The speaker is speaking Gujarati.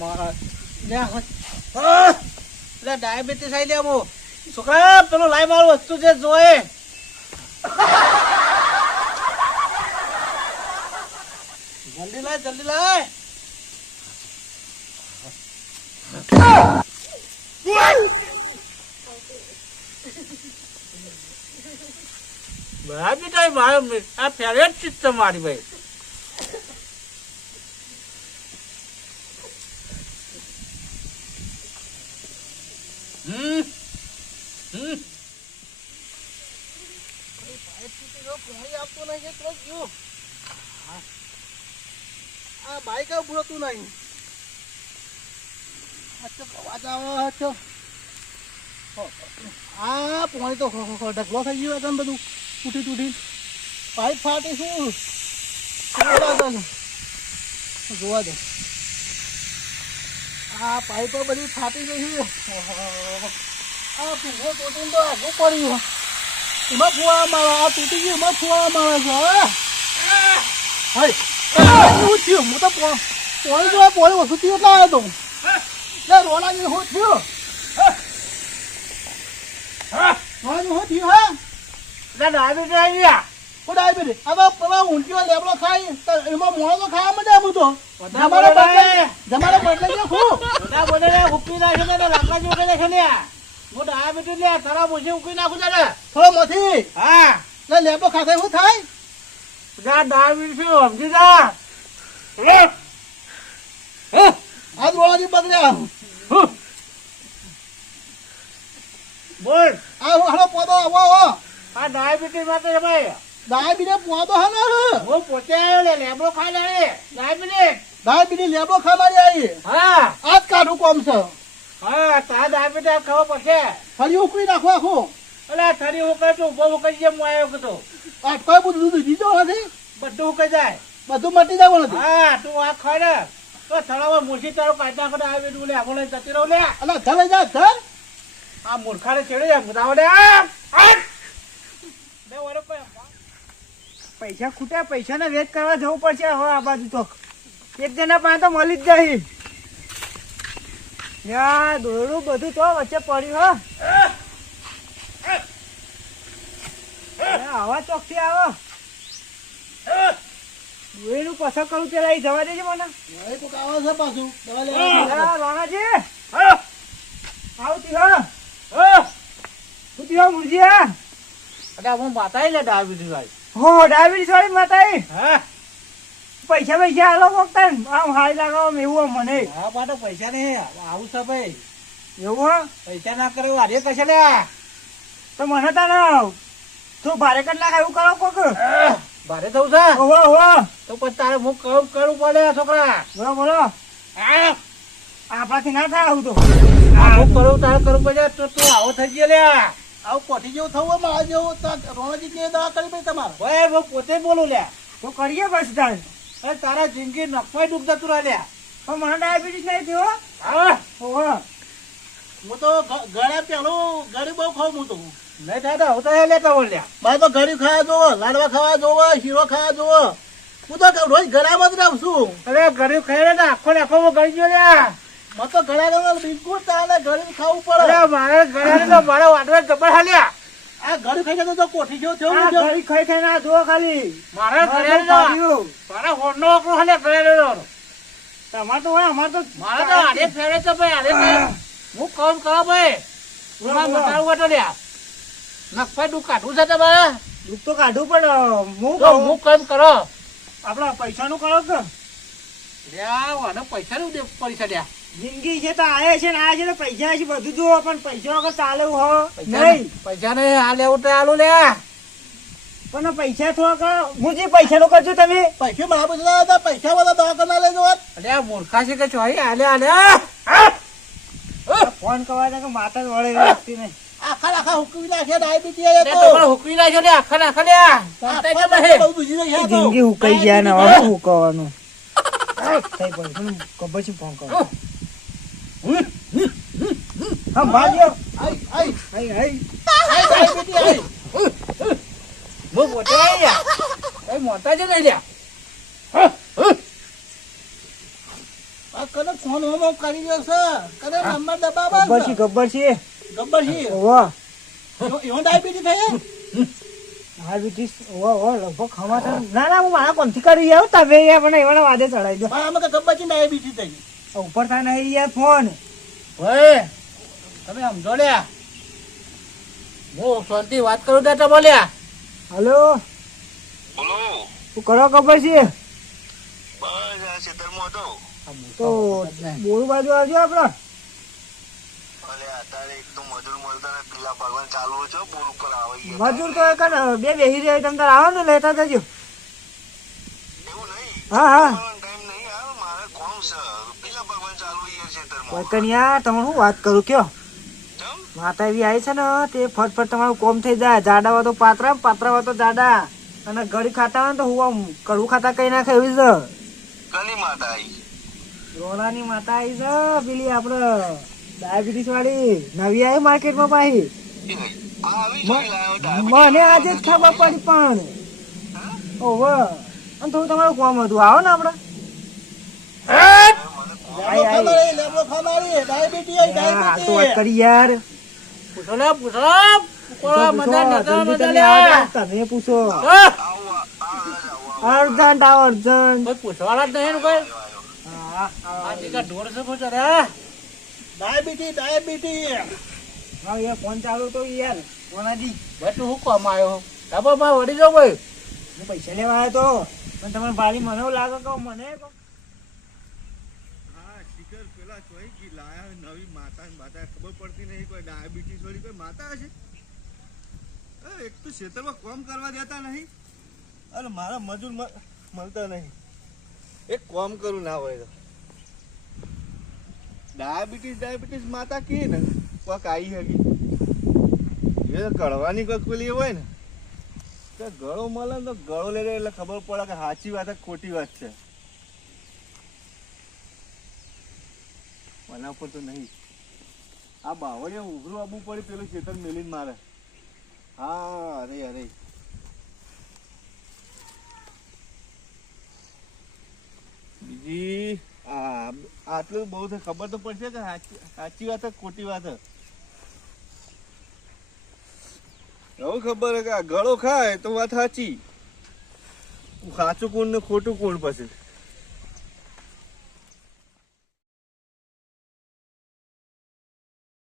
મારા. હા! ડાયાબિટીસ આવી લે મો છોકરા, પેલો લાઈ મારું વસ્તુ છે જોએ જલ્દી લાય જલ્દી લાય બરાબર તારી મારો આ ફેવરેટ ચીજ છે મારી ભાઈ હમ હમ પાણી આપતો નહીં છે તો ગયું આ બાઈક ઉભરતું નહીં. આ પાણી તો ઢગલો થઈ ગયો હતું બધું. તૂટી તૂટી. પાઇપ ફાટી શું? જોવા દે. આ પાઇપો બધી ફાટી ગઈ છે. આ પૂરો તૂટીને તો આગું પડ્યું એમાં ફુવા મારે આ તૂટી ગયું એમાં ફુવા મારે છે હા? હઈ શું થયું? હું તો પોણી જોવા પોણી ઓછું થયું એટલે આવ્યો તો લે રોલાજી શું થયું? રોલાજી શું થયું હા? લે ડાયાબિટીસ આવી ગયા? હું ડાયાબિટીસ. તો પેલા ઊંચીઓ લેબડો તો એમાં મોણો તો ખાવા માંડે આમ તો બોલે બદલે રે. જમાનો બદલે છે શું? બધા બોલે ઉકળી નાખે ને લાકડા જેવું કરી નાખે લે હું ડાયાબિટીસ લે તારા મૂછે ઉકળી નાખું તારે. થોડો મથી. હા. લે લેબડો ખાતા શું થાય? જા ડાયાબિટીસ સમજી જા. આ રોલાજી બગડ્યા. બોલ. આ હાલો પોદો આવો આવો આ ડાયાબિટીસ માટે છે ભાઈ ડાયાબિટીસ પોદો હા ને? હું પોતે આવ્યો લે લેબડો ખાઈ લે ડાયાબિટીસ ડાયાબિટીસ લેબડો ખાવાની આવી. હા. આજ કાઢું કોમ છે. હા તારા ડાયાબિટીસ ખાવા પડશે. ફરી ઉકળી નાખો આખું. અલા તારી કહું છું ઊભો ઉકળી જાય હું આવ્યો હતો આટકો બધું દૂધ દીધો નથી? બધું ઉકળી જાય. બધું મટી જવાનું નથી? હા તું આ ને તો થળામાં મૂછી તારો કાઢી નાખો ને આ બેટું લે આપણે જતી રહો લે. અલા ઘર જા ઘર આ મૂર્ખાને ચડી જાય મુદાવો લે. આ! આ! બે વરસ પૈસા ખૂટ્યા પૈસાને વેચ કરવા જવું પડશે હવે આ બાજુ તો. એક જણા પાસે તો મળી જ જાય યા દોરડું બધું તો વચ્ચે પડ્યું હો. આવા ચોકથી આવો. દોરીનું પસંદ કરું પેલા એ જવા દેજે મને. હવે કોક આવે છે પાછું. દવા લેવા. હા, રાણાજી આવતી હા. શું થયો મુરજીયા અરે હું માતા લે ડાયાબિટીસ વાળી હો ડાયાબિટીસ વાળી માતાઈ હા? પૈસા પૈસા હાલો મોકતા આમ હાઈ લાગો એવું આમ મને. હા પાટો પૈસા નહીં. આવું છે ભાઈ. એવું હો? પૈસા ના કરે હારે કશે લે? તો મને તારે તું ભારે કલાક એવું કરો કોક? ભારે થવું છે? ઓહો ઓહો તો પછી તારે હું કામ કરવું પડે છોકરા. બોલો બોલો. હા. આપણાથી ના થાય આવું તો. હું કરું તારે કરવું પડે તો તું આવો થઈ ગયો લે. આવું કોઠી જેવું થવું મારા જેવું રોણજીત ને દવા કરી ભાઈ તમારે. ભાઈ હું પોતે બોલું લે. તો કરીએ બસ તારે અરે તારા જિંદગી નફાઈ ડૂબતા તું રહ્યા પણ મને ડાયાબિટીસ નહીં થયો? હા. હું તો ગળે પેલું ગળી બહુ ખાઉં હું તો. નહીં દાદા હું તો એ લેતા બોલ લ્યા. મારે તો ગળી ખાવા જોવો લાડવા ખાવા જોવો શીરો ખાવા જોવો. હું તો રોજ ગળામાં જ રહું છું. અરે ગરીબ ખાઈ ને આખો ને આખો હું ગળી ગયો લ્યા. મને તો ગળા બિલકુલ તારે ગળી ખાવું પડે. અરે મારે ગળા મારા વાટવા જબર હાલ્યા. આ ગળી ખાઈ જતો તો કોઠી જેવો થયો આ ને જો. ખાઈ ખાલી. મારા મારે તો પાડ્યું. મારા હાલે તમારે તો હોય અમારે તો મારા તો આડે ફેરે તો ભાઈ આડે હું કામ કરો ભાઈ બોલો. બતાવું હતો દુઃખ કાઢવું છે તમારે? દુઃખ તો કાઢવું પડે હું હું કામ કરો. આપણા પૈસાનું કરો કે? લ્યા આનો પૈસા નું દે પૈસા લ્યા. જિંદગી છે તો આવે છે ને આ છે તો પૈસા છે બધું જુઓ પણ પૈસા વગર ચાલે હો. નહીં. પૈસા નહીં આ લેવું તો આલું લે. પણ પૈસા થોડા હું જે પૈસા નો કરજો તમે. પૈસા મારા બધા હતા પૈસા બધા દવા કરના લેજો અરે મૂર્ખા છે કે ચોઈ આલે આલે. ફોન કરવા કે માતા જ વળે વ્યક્તિ નહીં આખા આખા હુકવી નાખે તો. હુકવી નાખ્યો લે આખા નાખા લે બહુ જિંદગી હુકાઈ ને હવે થઈ ફોન કરો. હા ભાગ્યો. આઈ, આઈ, આઈ આઈ. આઈ, ડાયાબિટીસ આઈ. હું મોટો આઈ લ્યા. કઈ મોટા છે નહીં લ્યા. ફોન હોમ કરી દો છે. કને નંબર દબાવો ગબ્બર છે ગબ્બર છે. ગબ્બર છે. ઓવા એવો ડાયાબિટીસ થઈ ડાયાબિટીસ ઓવા ઓવા લગભગ ખમાતા. ના ના હું મારા કોનથી કરી યાર તમે યાર પણ એવાના વાદે ચડાઈ દો. આમાં ગબ્બર છે ડાયાબિટીસ થઈ ઉપર થાય નહીં યાર ફોન. ભાઈ તમે સમજો લે હું શાંતિ વાત કરું ત્યાં બોલ્યા હલો? બોલો. તું કરો ખબર છે? બસ આ ખેતરમાં હતો. તો બોરું બાજુ આવજો તો મજૂર તો એક ને બે બેસી રહ્યા તમે તાર આવો ને લેતા જજો. એવું નહીં? હા હા. ટાઈમ મારે કોમ છે? પેલા ભગવાન ચાલુ યાર ખેતરમાં. વતનિયા તમે શું વાત કરું કયો? માતા એવી આવી છે ને તે ફટફટ તમારું કોમ થઈ જાય. જાડા હોય તો પાતરા પાતરા હોય તો જાડા. અને ગળી ખાતા હોય તો હું આમ કડવું ખાતા કઈ નાખે એવી છે કલી માતા આવી રોલાની માતા આવી છે પેલી આપડે ડાયાબિટીસ વાળી. નવી આવી માર્કેટમાં તા. મને આજે જ ખબર પડી પણ. ઓહો. અને થોડું તમારું કોમ હતું. આવો ને આપડે. કરી યાર. પૂછો. તમે અર્જન્ટ આવો અર્જન્ટ. કોઈ પૂછવાના જ નહીં ને કોઈ. હા, આજે કા ઢોર છે પૂછો રે ડાયાબિટી ડાયાબિટી. હા યાર ફોન ચાલુ તો યાર ભાઈ તું શું કામ આવ્યો? ડાબો માં વળી જાવ ભાઈ. હું પૈસા લેવા આવ્યો તો પણ તમને ભારી મને એવું લાગે કે મને કહો. હા શિખર પેલા ચોઈ કી લાયા નવી ખબર પડતી નહીં, કોઈ ડાયાબિટીસ વાળી કોઈ માતા હશે? એક તો ખેતરમાં કોમ કરવા દેતા નહીં, અને મારા મજૂર મળતા નહીં. એક કોમ કરું ના હોય તો. ડાયાબિટીસ ડાયાબિટીસ માતા કે ને? કોક આવી હગી એ તો કડવાની કોઈક પેલી હોય ને. તો ગળો મળે ને તો ગળો લઈ એટલે ખબર પડે કે સાચી વાત ખોટી વાત છે. મના પર તો નહીં. આ બાવળિયા ઉભરું આવવું પડે, પેલું ખેતર મેલીને મારે. હા, અરે અરે. બીજી આટલું બહુ છે, ખબર તો પડશે કે સાચી વાત ખોટી વાત એવું ખબર હે કે ગળો ખાય તો વાત સાચી. સાચું કોણ ને ખોટું કોણ પછી.